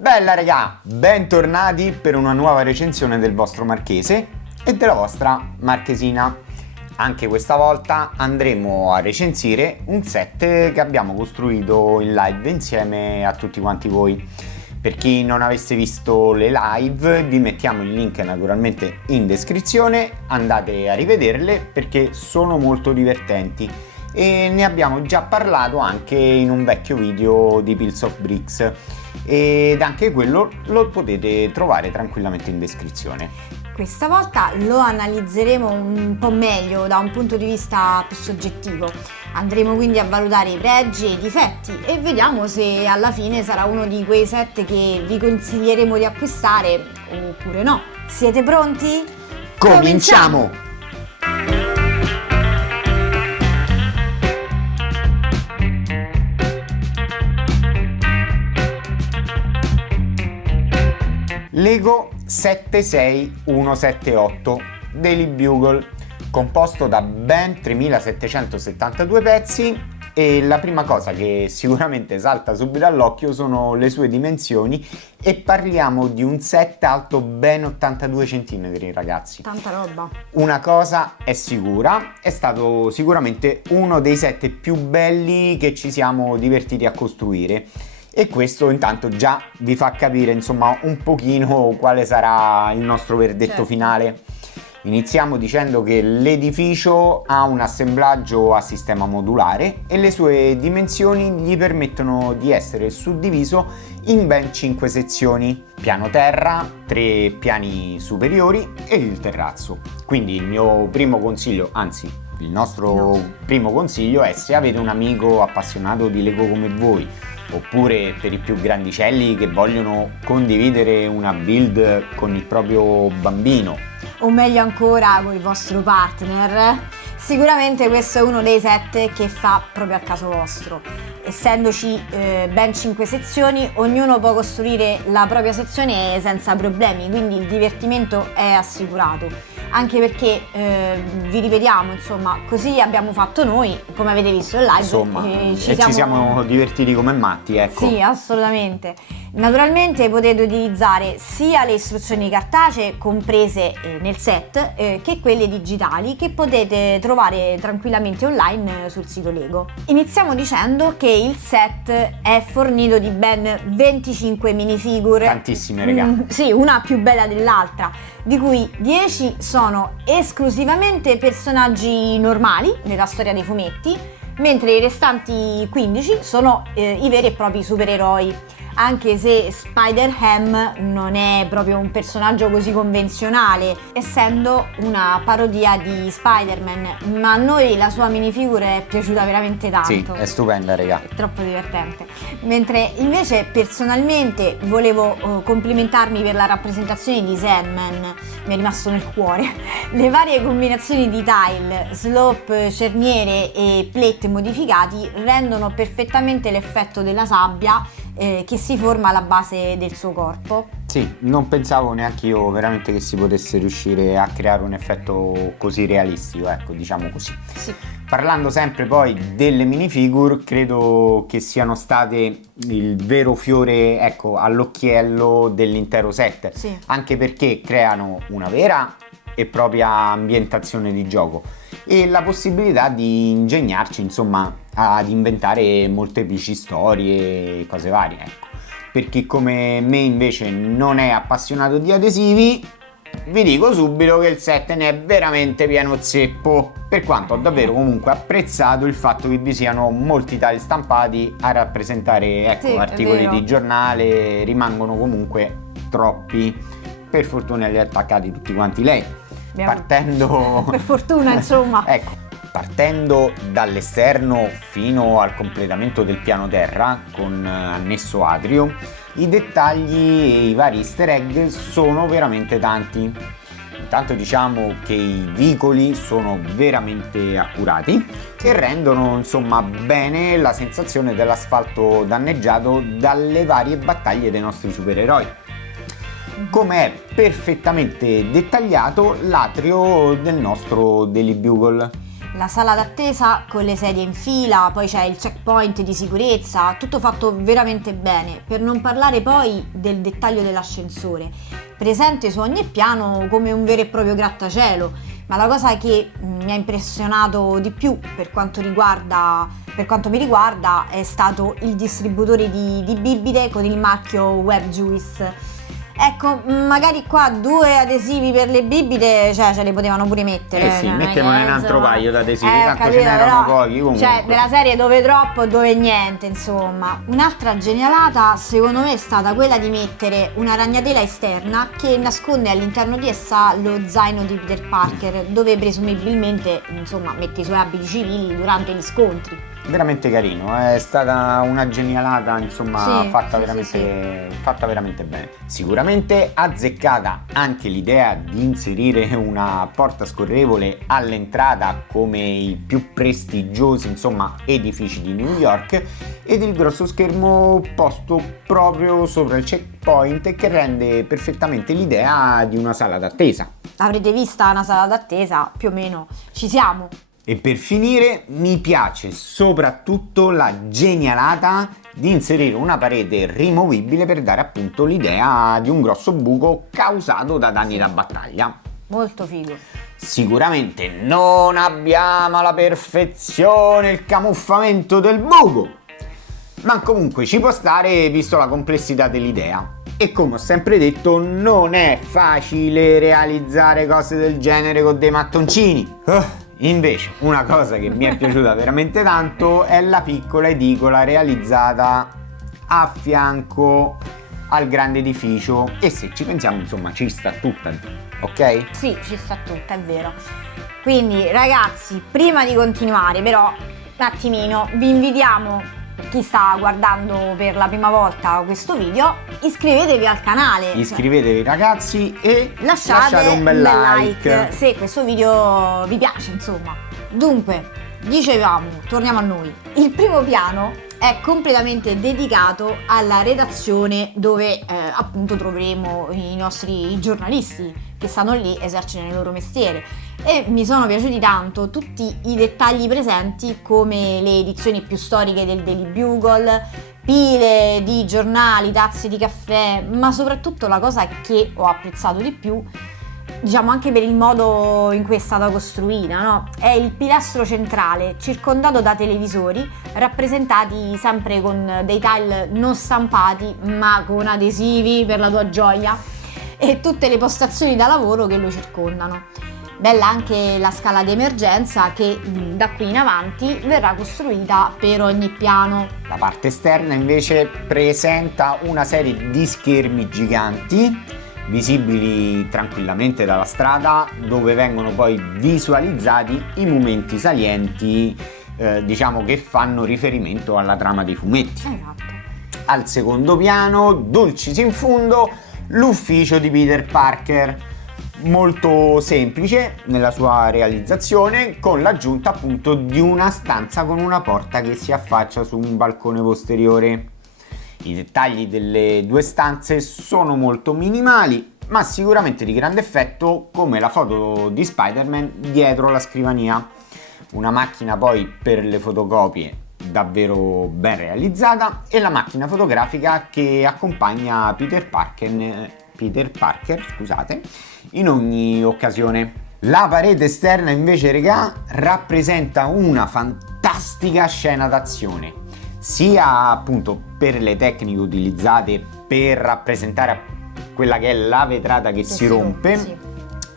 Bella regà, bentornati per una nuova recensione del vostro marchese e della vostra marchesina. Anche questa volta andremo a recensire un set che abbiamo costruito in live insieme a tutti quanti voi. Per chi non avesse visto le live, vi mettiamo il link naturalmente in descrizione, andate a rivederle perché sono molto divertenti e ne abbiamo già parlato anche in un vecchio video di Pills of Bricks ed anche quello lo potete trovare tranquillamente in descrizione. Questa volta lo analizzeremo un po' meglio da un punto di vista più soggettivo. Andremo quindi a valutare i pregi e i difetti e vediamo se alla fine sarà uno di quei set che vi consiglieremo di acquistare oppure no. Siete pronti? Cominciamo! Lego 76178 Daily Bugle, composto da ben 3772 pezzi, e la prima cosa che sicuramente salta subito all'occhio sono le sue dimensioni e parliamo di un set alto ben 82 cm, ragazzi. Tanta roba. Una cosa è sicura, è stato sicuramente uno dei set più belli che ci siamo divertiti a costruire. E questo intanto già vi fa capire insomma un pochino quale sarà il nostro verdetto finale. Iniziamo dicendo che l'edificio ha un assemblaggio a sistema modulare e le sue dimensioni gli permettono di essere suddiviso in ben 5 sezioni: piano terra, 3 piani superiori e il terrazzo. Quindi il mio primo consiglio, anzi il nostro primo consiglio è: se avete un amico appassionato di Lego come voi, oppure per i più grandicelli che vogliono condividere una build con il proprio bambino, o meglio ancora con il vostro partner, sicuramente questo è uno dei set che fa proprio al caso vostro. Essendoci ben 5 sezioni, ognuno può costruire la propria sezione senza problemi, quindi il divertimento è assicurato. Anche perché vi ripetiamo, insomma, così abbiamo fatto noi, come avete visto in live. Insomma, ci siamo divertiti come matti, ecco. Sì, assolutamente. Naturalmente potete utilizzare sia le istruzioni cartacee comprese nel set che quelle digitali che potete trovare tranquillamente online sul sito Lego. Iniziamo dicendo che il set è fornito di ben 25 minifigure. Tantissime, raga. Sì, una più bella dell'altra, di cui 10 sono esclusivamente personaggi normali nella storia dei fumetti, mentre i restanti 15 sono i veri e propri supereroi. Anche se Spider-Ham non è proprio un personaggio così convenzionale, essendo una parodia di Spider-Man, ma a noi la sua minifigura è piaciuta veramente tanto. Sì, è stupenda, raga. È troppo divertente. Mentre invece personalmente volevo complimentarmi per la rappresentazione di Sandman, mi è rimasto nel cuore. Le varie combinazioni di tile, slope, cerniere e plate modificati rendono perfettamente l'effetto della sabbia che si forma alla base del suo corpo. Sì, non pensavo neanche io veramente che si potesse riuscire a creare un effetto così realistico, ecco, diciamo così. Sì. Parlando sempre poi delle minifigure, credo che siano state il vero fiore, ecco, all'occhiello dell'intero set. Sì. Anche perché creano una vera e propria ambientazione di gioco e la possibilità di ingegnarci, insomma, ad inventare molteplici storie e cose varie, ecco. Per chi come me invece non è appassionato di adesivi, vi dico subito che il set ne è veramente pieno zeppo, per quanto ho davvero comunque apprezzato il fatto che vi siano molti tagli stampati a rappresentare, ecco, sì, articoli di giornale. Rimangono comunque troppi, per fortuna li ha attaccati tutti quanti lei. Partendo per fortuna, insomma. Ecco, partendo dall'esterno fino al completamento del piano terra con annesso atrio, i dettagli e i vari easter egg sono veramente tanti. Intanto diciamo che i vicoli sono veramente accurati e rendono insomma bene la sensazione dell'asfalto danneggiato dalle varie battaglie dei nostri supereroi. Come è perfettamente dettagliato l'atrio del nostro Daily Bugle. la sala d'attesa con le sedie in fila, poi c'è il checkpoint di sicurezza, tutto fatto veramente bene, per non parlare poi del dettaglio dell'ascensore, presente su ogni piano come un vero e proprio grattacielo. Ma la cosa che mi ha impressionato di più per quanto mi riguarda è stato il distributore di bibite con il marchio WebJuice. Ecco, magari qua 2 adesivi per le bibite, cioè ce le potevano pure mettere. Sì, cioè, mettevano un altro paio d'adesivi, tanto ce n'erano però, pochi comunque. Cioè, della serie dove troppo, dove niente, insomma. Un'altra genialata, secondo me, è stata quella di mettere una ragnatela esterna che nasconde all'interno di essa lo zaino di Peter Parker, dove presumibilmente, insomma, mette i suoi abiti civili durante gli scontri. Veramente carino, è stata una genialata, insomma, Sì, fatta sì, veramente bene. Sicuramente azzeccata anche l'idea di inserire una porta scorrevole all'entrata come i più prestigiosi, insomma, edifici di New York, ed il grosso schermo posto proprio sopra il checkpoint che rende perfettamente l'idea di una sala d'attesa. Avrete vista una sala d'attesa, più o meno ci siamo. E per finire mi piace soprattutto la genialata di inserire una parete rimovibile per dare appunto l'idea di un grosso buco causato da danni da battaglia. Molto figo. Sicuramente non abbiamo alla perfezione il camuffamento del buco, ma comunque ci può stare visto la complessità dell'idea. E come ho sempre detto, non è facile realizzare cose del genere con dei mattoncini. Invece, una cosa che mi è piaciuta veramente tanto è la piccola edicola realizzata a fianco al grande edificio, e se ci pensiamo, insomma, ci sta tutta, ok? Sì, ci sta tutta, è vero. Quindi, ragazzi, prima di continuare, però, un attimino, vi invitiamo, per chi sta guardando per la prima volta questo video, iscrivetevi al canale. Iscrivetevi ragazzi e Lasciate un bel like se questo video vi piace, insomma. Dunque, dicevamo, torniamo a noi. Il primo piano è completamente dedicato alla redazione dove appunto troveremo i nostri giornalisti che stanno lì, esercitano il loro mestiere, e mi sono piaciuti tanto tutti i dettagli presenti, come le edizioni più storiche del Daily Bugle, pile di giornali, tazze di caffè, ma soprattutto la cosa che ho apprezzato di più, diciamo anche per il modo in cui è stata costruita, no? È il pilastro centrale circondato da televisori rappresentati sempre con dei tile non stampati ma con adesivi per la tua gioia, e tutte le postazioni da lavoro che lo circondano. Bella anche la scala di emergenza che da qui in avanti verrà costruita per ogni piano. La parte esterna invece presenta una serie di schermi giganti visibili tranquillamente dalla strada, dove vengono poi visualizzati i momenti salienti, diciamo, che fanno riferimento alla trama dei fumetti. Esatto. Al secondo piano, dulcis in fundo, l'ufficio di Peter Parker, molto semplice nella sua realizzazione, con l'aggiunta appunto di una stanza con una porta che si affaccia su un balcone posteriore. I dettagli delle 2 stanze sono molto minimali, ma sicuramente di grande effetto, come la foto di Spider-Man dietro la scrivania. Una macchina poi per le fotocopie davvero ben realizzata, e la macchina fotografica che accompagna Peter Parker, scusate, in ogni occasione. La parete esterna invece, regà, rappresenta una fantastica scena d'azione, sia appunto per le tecniche utilizzate per rappresentare quella che è la vetrata che si rompe, sì,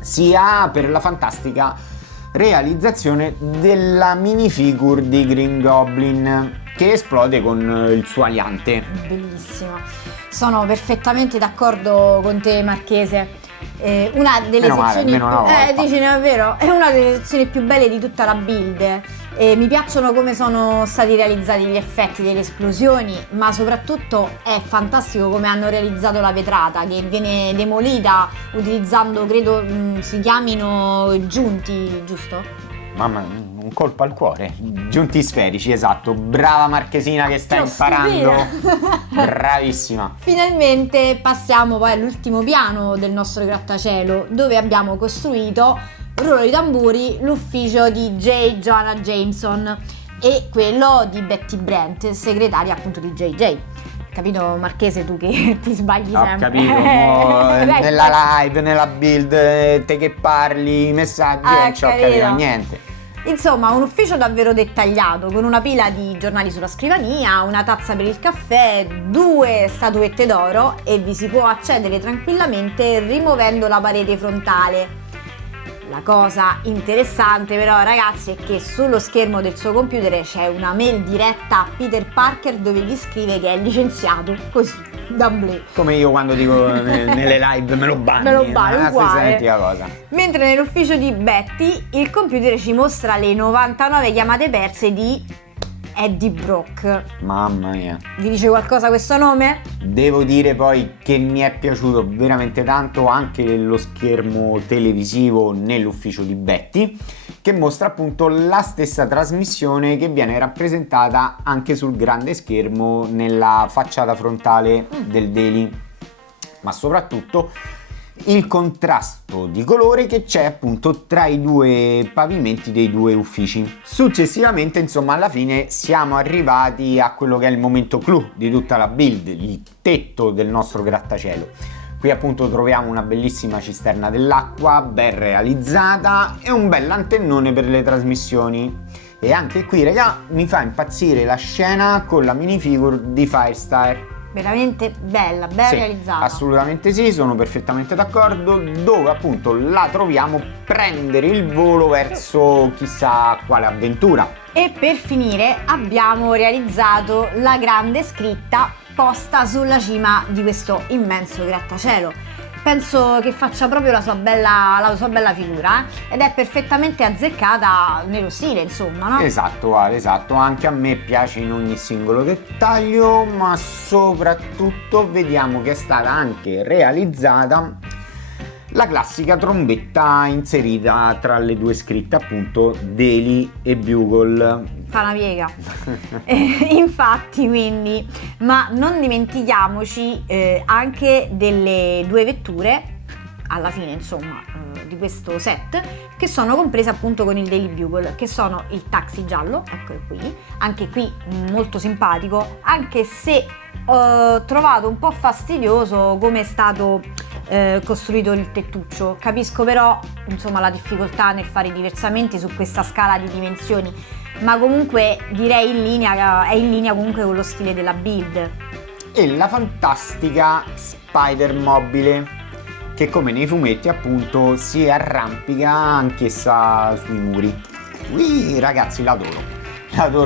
sia per la fantastica realizzazione della minifigure di Green Goblin che esplode con il suo aliante. Bellissima. Sono perfettamente d'accordo con te, Marchese. Una delle sezioni dici, è vero, è una delle sezioni più belle di tutta la build. Mi piacciono come sono stati realizzati gli effetti delle esplosioni, ma soprattutto è fantastico come hanno realizzato la vetrata, che viene demolita utilizzando, credo si chiamino giunti, giusto? Mamma, un colpo al cuore. Giunti sferici, esatto. Brava Marchesina che sta imparando. Bravissima. Finalmente passiamo poi all'ultimo piano del nostro grattacielo, dove abbiamo costruito rullo di tamburi, l'ufficio di J. Jonah Jameson e quello di Betty Brant, segretaria appunto di JJ. Capito Marchese, tu che ti sbagli Ho sempre? capito, nella live, nella build, te che parli, i messaggi, non ci ho capito niente. Insomma, un ufficio davvero dettagliato, con una pila di giornali sulla scrivania, una tazza per il caffè, 2 statuette d'oro e vi si può accedere tranquillamente rimuovendo la parete frontale. La cosa interessante però ragazzi è che sullo schermo del suo computer c'è una mail diretta a Peter Parker dove gli scrive che è licenziato, così, d'amblè. Come io quando dico nelle live me lo banni, uguale. identica cosa. Mentre nell'ufficio di Betty il computer ci mostra le 99 chiamate perse di Eddie Brock. Mamma mia. Vi dice qualcosa questo nome? Devo dire poi che mi è piaciuto veramente tanto anche lo schermo televisivo nell'ufficio di Betty, che mostra appunto la stessa trasmissione che viene rappresentata anche sul grande schermo nella facciata frontale del Daily, ma soprattutto il contrasto di colore che c'è appunto tra i due pavimenti dei due uffici. Successivamente, insomma, alla fine siamo arrivati a quello che è il momento clou di tutta la build, il tetto del nostro grattacielo. Qui appunto troviamo una bellissima cisterna dell'acqua ben realizzata e un bel antennone per le trasmissioni. E anche qui, raga, mi fa impazzire la scena con la minifigure di Firestar. Veramente bella, ben Sì, realizzata. assolutamente sì, sono perfettamente d'accordo, dove appunto la troviamo prendere il volo verso chissà quale avventura. E per finire abbiamo realizzato la grande scritta posta sulla cima di questo immenso grattacielo. Penso che faccia proprio la sua bella figura, ed è perfettamente azzeccata nello stile, insomma, no? Esatto, Ale, esatto, anche a me piace in ogni singolo dettaglio, ma soprattutto vediamo che è stata anche realizzata la classica trombetta inserita tra le due scritte, appunto Daily e Bugle. Fa una piega. Infatti, quindi, ma non dimentichiamoci anche delle 2 vetture alla fine, insomma, di questo set, che sono comprese appunto con il Daily Bugle, che sono il taxi giallo, eccolo qui, anche qui molto simpatico, anche se ho trovato un po' fastidioso come è stato costruito il tettuccio. Capisco però, insomma, la difficoltà nel fare diversamente su questa scala di dimensioni, ma comunque direi è in linea comunque con lo stile della build. E la fantastica Spider mobile, che come nei fumetti appunto si arrampica anch'essa sui muri. Qui ragazzi l'adoro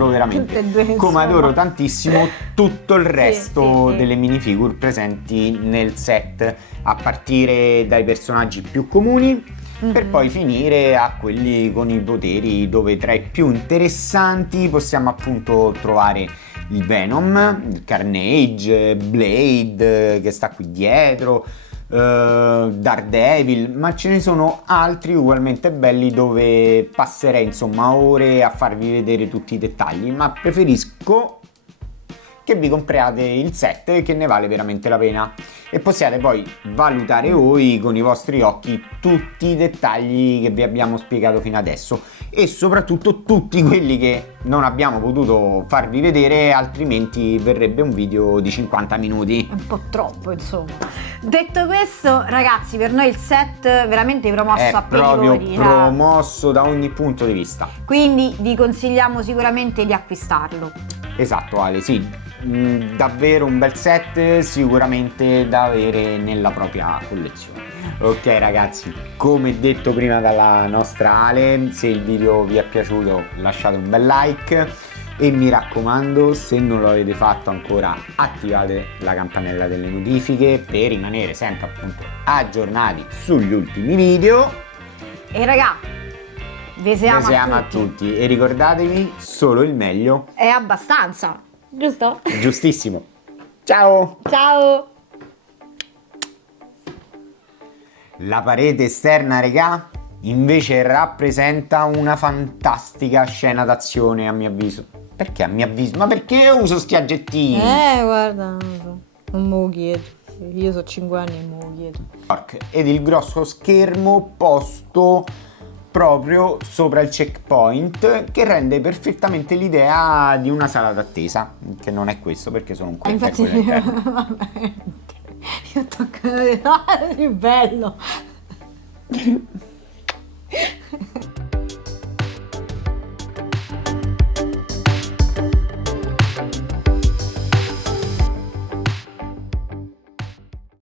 veramente, Tutte e due, insomma. come adoro tantissimo tutto il resto sì. delle minifigure presenti nel set, a partire dai personaggi più comuni per poi finire a quelli con i poteri, dove tra i più interessanti possiamo appunto trovare il Venom, il Carnage, Blade che sta qui dietro, Daredevil, ma ce ne sono altri ugualmente belli dove passerei insomma ore a farvi vedere tutti i dettagli, ma preferisco che vi compriate il set, che ne vale veramente la pena, e possiate poi valutare voi con i vostri occhi tutti i dettagli che vi abbiamo spiegato fino adesso, e soprattutto tutti quelli che non abbiamo potuto farvi vedere, altrimenti verrebbe un video di 50 minuti. È un po' troppo, insomma. Detto questo, ragazzi, per noi il set veramente promosso È a proprio priori, promosso da ogni punto di vista. quindi vi consigliamo sicuramente di acquistarlo. Esatto, Ale, sì, davvero un bel set, sicuramente da avere nella propria collezione. Ok ragazzi, come detto prima dalla nostra Ale, se il video vi è piaciuto lasciate un bel like e mi raccomando, se non lo avete fatto ancora, attivate la campanella delle notifiche per rimanere sempre appunto aggiornati sugli ultimi video. E raga, vi siamo a tutti e ricordatevi, solo il meglio È abbastanza, giusto? giustissimo. Ciao! Ciao! La parete esterna, regà, invece rappresenta una fantastica scena d'azione, a mio avviso. Perché a mio avviso? Ma perché uso sti aggettivi? Guarda, non me lo chiedo. Io so 5 anni e me lo chiedo. Ed il grosso schermo posto proprio sopra il checkpoint, che rende perfettamente l'idea di una sala d'attesa, che non è questo perché sono un Infatti, all'interno. io tocco, è bello.